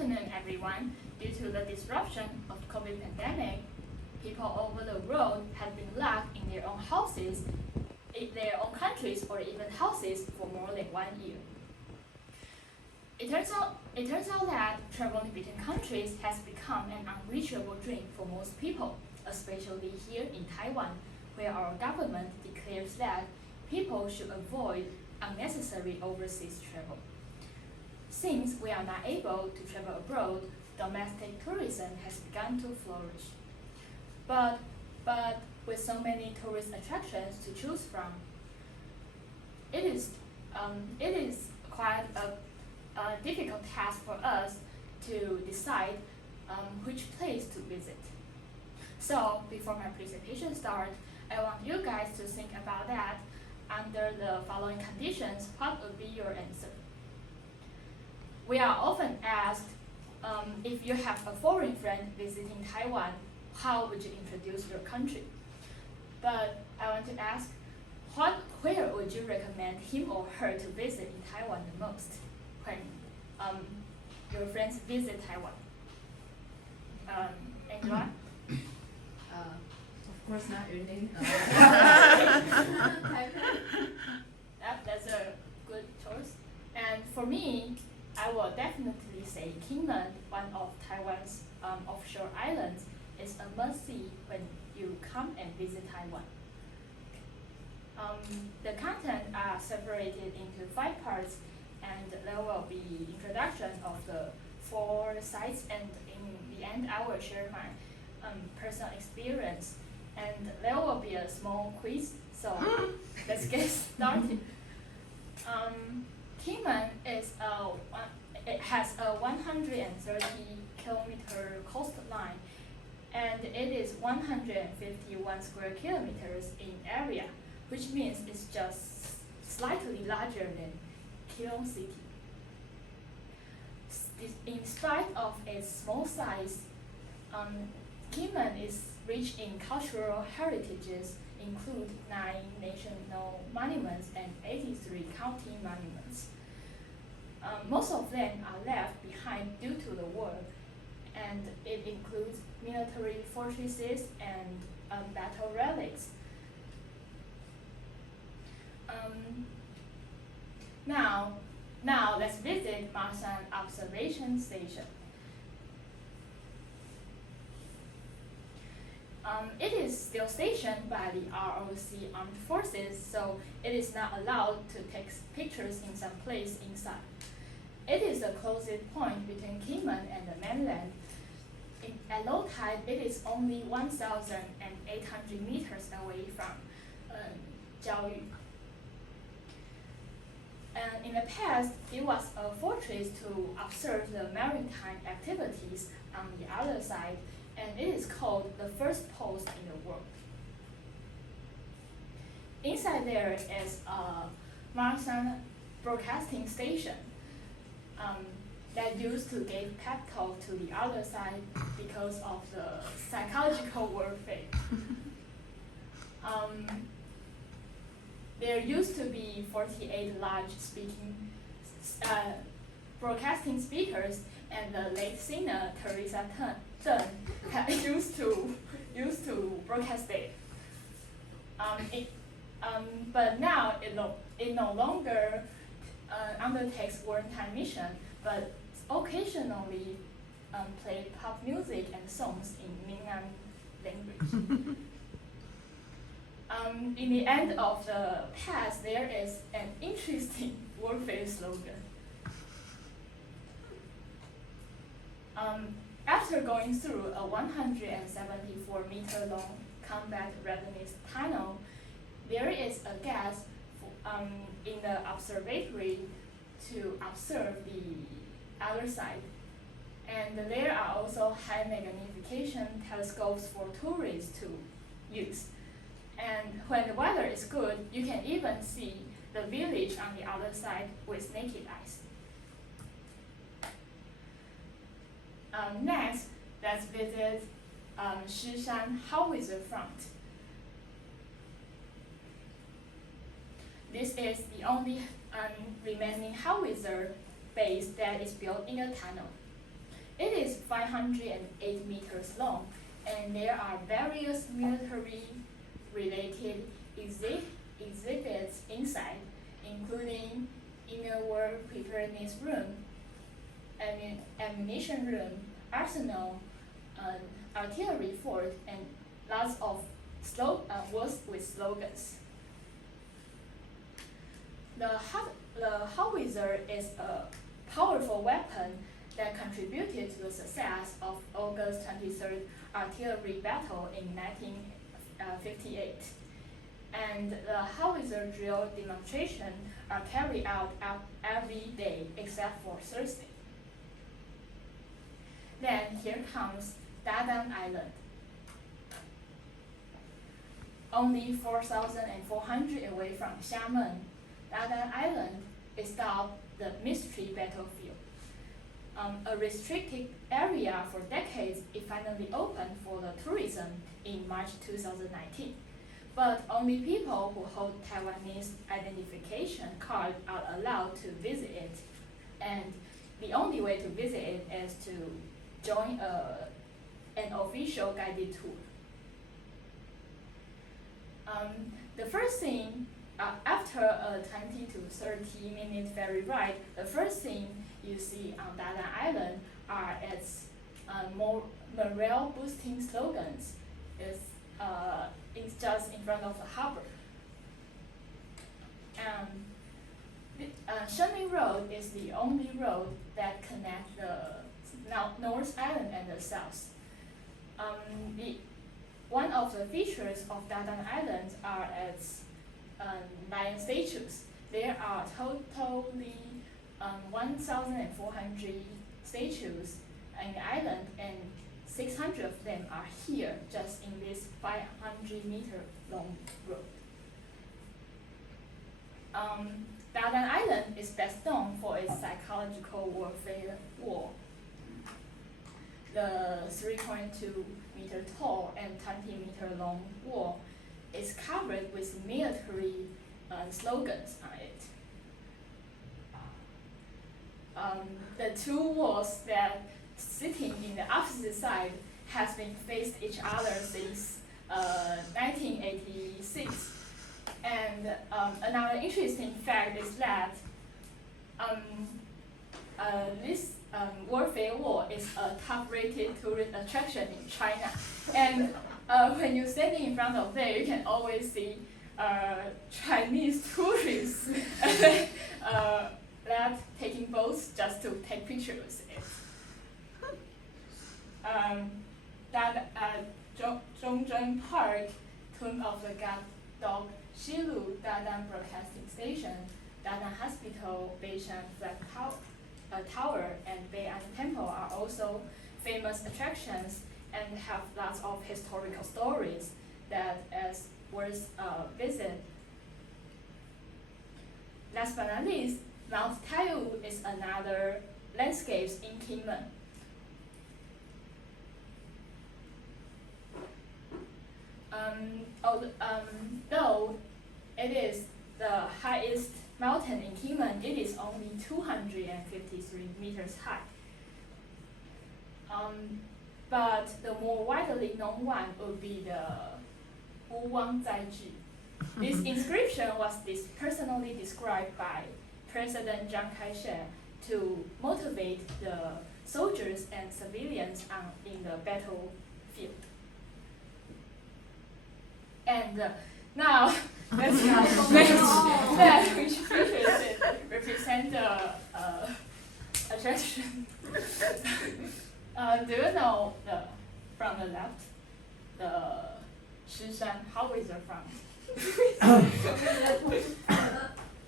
afternoon, everyone. Due to the disruption of COVID pandemic, people over the world have been locked in their own houses, in their own countries, or even houses for more than 1 year. It turns out that traveling between countries has become an unreachable dream for most people, especially here in Taiwan, where our government declares that people should avoid unnecessary overseas travel. Since we are not able to travel abroad, domestic tourism has begun to flourish. But with so many tourist attractions to choose from, it is quite a difficult task for us to decide which place to visit. So before my presentation starts, I want you guys to think about that. Under the following conditions, what would be your answer? We are often asked, if you have a foreign friend visiting Taiwan, how would you introduce your country? But I want to ask, where would you recommend him or her to visit in Taiwan the most when your friends visit Taiwan? Angela? Of course not Yunnan. That's a good choice. And for me, I will definitely say Kinmen, one of Taiwan's offshore islands, is a must-see when you come and visit Taiwan. The content are separated into 5 parts, and there will be introduction of the 4 sites, and in the end I will share my personal experience, and there will be a small quiz, so let's get started. Kinmen it has a 130-kilometer coastline, and it is 151 square kilometers in area, which means it's just slightly larger than Keelung City. In spite of its small size, Kinmen is rich in cultural heritages, include 9 national monuments and 83 county monuments. Most of them are left behind due to the war, and it includes military fortresses and battle relics. Now let's visit Marsan Observation Station. It is still stationed by the ROC Armed Forces, so it is not allowed to take pictures in some place inside. It is the closest point between Kinmen and the mainland. At low tide, it is only 1,800 meters away from Jiaoyu. And in the past, it was a fortress to observe the maritime activities on the other side, and it is called the first post in the world. Inside there is a Marsan broadcasting station that used to give pep talk to the other side because of the psychological warfare. There used to be 48 large broadcasting speakers, and the late singer Teresa Deng used to broadcast it. But now it no longer undertakes wartime mission, but occasionally play pop music and songs in Minnan language. In the end of the pass, there is an interesting warfare slogan. After going through a 174-meter long combat readiness tunnel, there is a gas in the observatory to observe the other side. And there are also high magnification telescopes for tourists to use. And when the weather is good, you can even see the village on the other side with naked eyes. Next, let's visit Shishan Howitzer Front. This is the only remaining howitzer base that is built in a tunnel. It is 508 meters long, and there are various military-related exhibits inside, including inner war preparedness room, ammunition room, arsenal, artillery fort, and lots of words with slogans. The howitzer is a powerful weapon that contributed to the success of August 23rd artillery battle in 1958. And the howitzer drill demonstration are carried out every day except for Thursday. Then here comes Dadan Island. Only 4,400 away from Xiamen, Dadan Island is dubbed the mystery battlefield. A restricted area for decades, it finally opened for the tourism in March 2019. But only people who hold Taiwanese identification card are allowed to visit it. And the only way to visit it is to join an official guided tour. The first thing, after a 20 to 30 minute ferry ride, the first thing you see on Dadan Island are its morale boosting slogans. It's just in front of the harbor. Shenming Road is the only road that connects the North Island and the South. One of the features of Dadan Island are its lion statues. There are totally 1,400 statues on the island, and 600 of them are here, just in this 500-meter long road. Dadan Island is best known for its psychological warfare wall. The 3.2-meter tall and 20-meter long wall is covered with military slogans on it. The two walls that sitting in the opposite side has been faced each other since 1986. And another interesting fact is that this warfare wall is a top-rated tourist attraction in China. And when you're standing in front of there, you can always see Chinese tourists that taking boats just to take pictures with it. Zhongzhen Park, Tomb of the God Dog, Shilu, Dadan Broadcasting Station, Dadan Hospital, Beishan Flag Tower, and Bei'an Temple are also famous attractions and have lots of historical stories that is worth visit. Last but not least, Mount Taiyu is another landscape in Kinmen. Though it is the highest mountain in Kinmen, it is only 253 meters high. But the more widely known one would be the Wu Wang Zai Zhi. This inscription was personally described by President Chiang Kai-shek to motivate the soldiers and civilians in the battlefield. And now let's next which features represent the attraction. Do you know from the left, the Shishan howitzer front?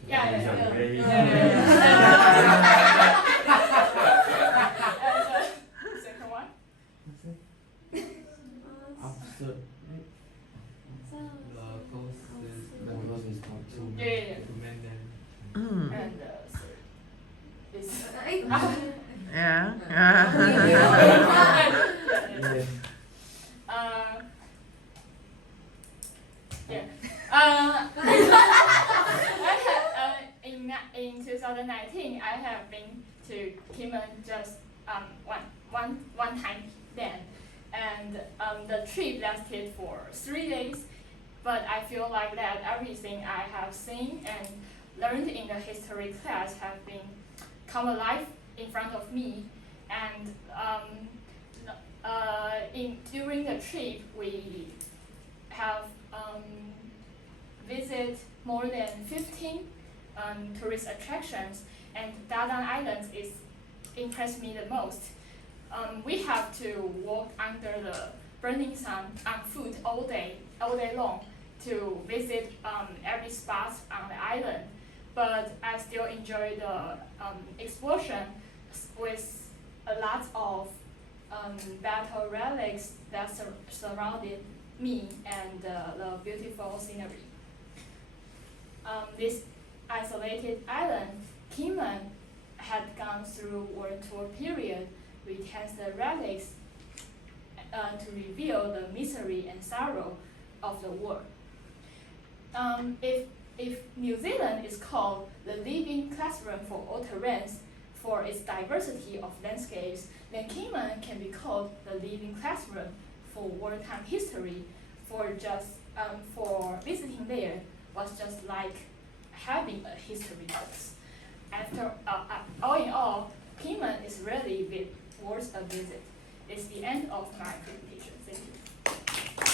Yeah. And the second one? After Yeah. And the third is Yeah. In 2019, I have been to Kinmen just one time then, and the trip lasted for 3 days. But I feel like that everything I have seen and learned in the history class have been come alive in front of me. And during the trip, we have visit more than 15 tourist attractions, and Dadan Island is impressed me the most. We have to walk under the burning sun on foot all day long to visit every spot on the island. But I still enjoy the excursion with a lot of battle relics that surrounded me and the beautiful scenery. This isolated island, Kinmen, had gone through World War period, which has the relics to reveal the misery and sorrow of the war. If New Zealand is called the living classroom for all terrains for its diversity of landscapes, then Kinmen can be called the living classroom for wartime history. For visiting there was just like having a history course. All in all, Kinmen is really worth a visit. It's the end of my presentation. Thank you.